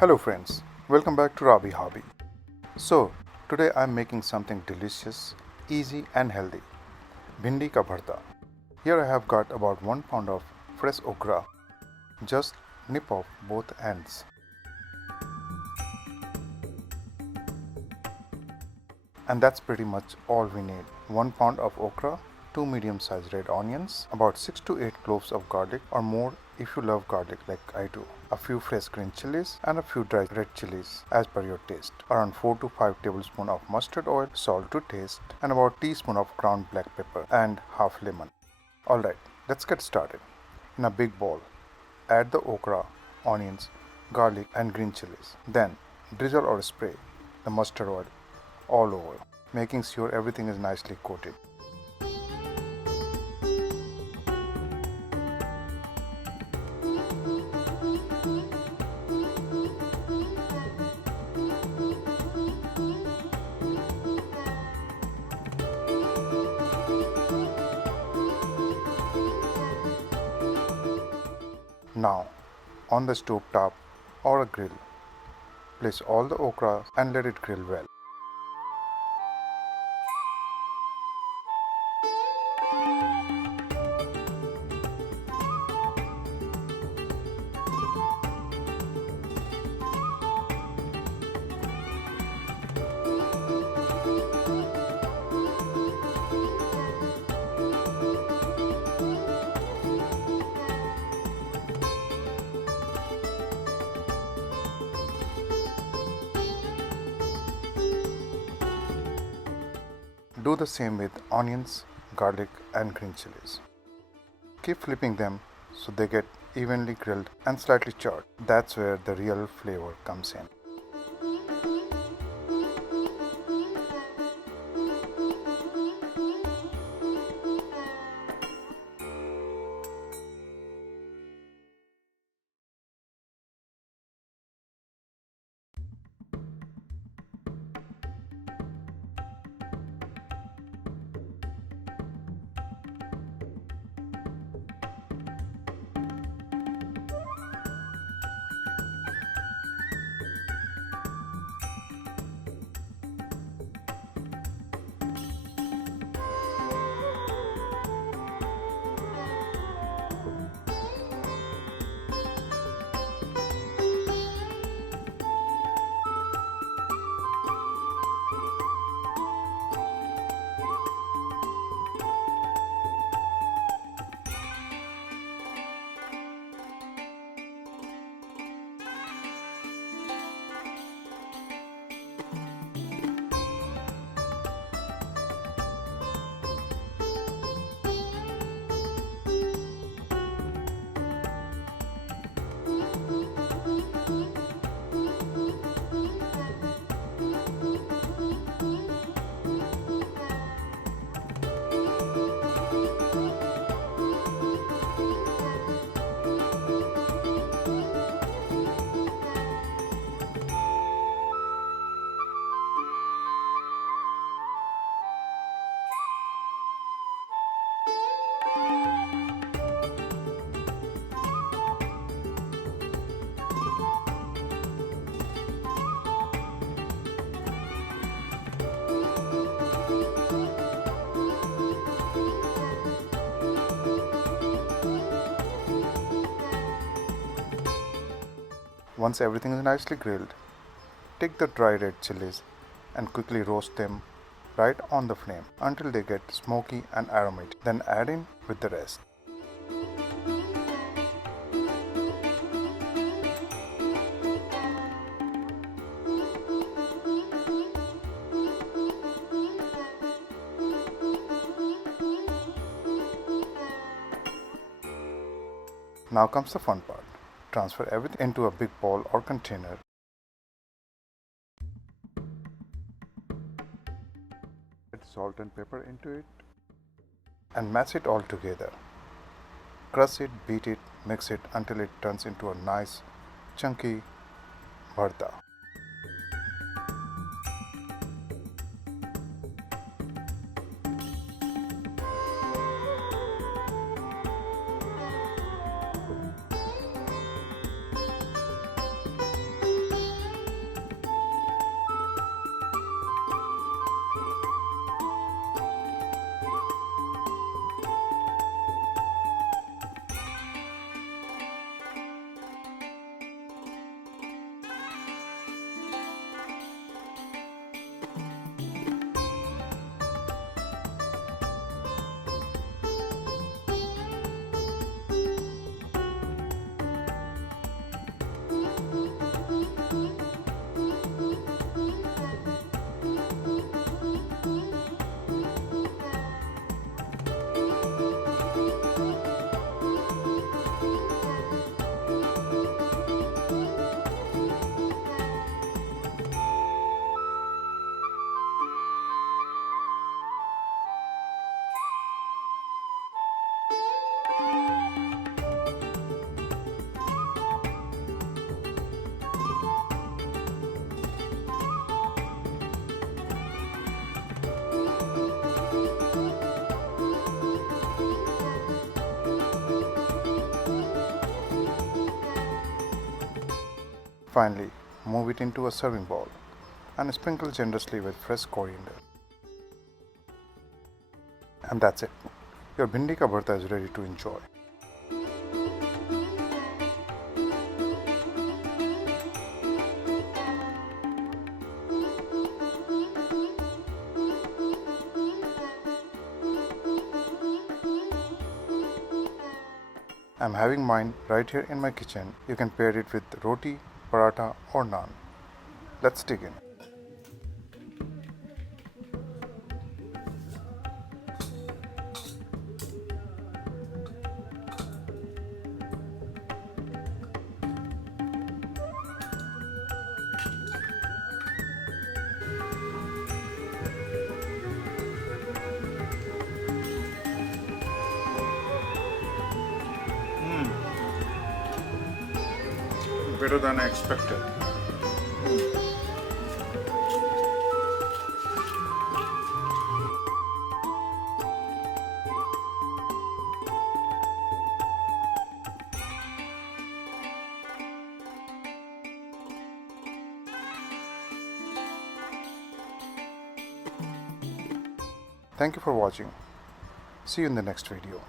Hello friends, welcome back to Robby Hobby. So, today I am making something delicious, easy and healthy. Bhindi ka bharta. Here I have got about 1 pound of fresh okra. Just nip off both ends. And that's pretty much all we need. 1 pound of okra, 2 medium-sized red onions, about 6 to 8 cloves of garlic or more if you love garlic like I do, a few fresh green chilies and a few dry red chilies as per your taste, around 4 to 5 tablespoons of mustard oil, salt to taste, and about a teaspoon of ground black pepper and half lemon. Alright, let's get started. In a big bowl, add the okra, onions, garlic and green chilies. Then drizzle or spray the mustard oil all over, making sure everything is nicely coated. Now, on the stove top or a grill, place all the okra and let it grill well. Do the same with onions, garlic and green chilies. Keep flipping them so they get evenly grilled and slightly charred. That's where the real flavor comes in. Once everything is nicely grilled, take the dry red chilies and quickly roast them right on the flame until they get smoky and aromatic. Then add in with the rest. Now comes the fun part. Transfer everything into a big bowl or container. Add salt and pepper into it and mash it all together. Crush it, beat it, mix it until it turns into a nice chunky bharta. Finally, move it into a serving bowl and sprinkle generously with fresh coriander. And that's it. Your bhindi ka bharta is ready to enjoy. I'm having mine right here in my kitchen. You can pair it with roti, paratha or naan. Let's dig in. Better than I expected. Thank you for watching. See you in the next video.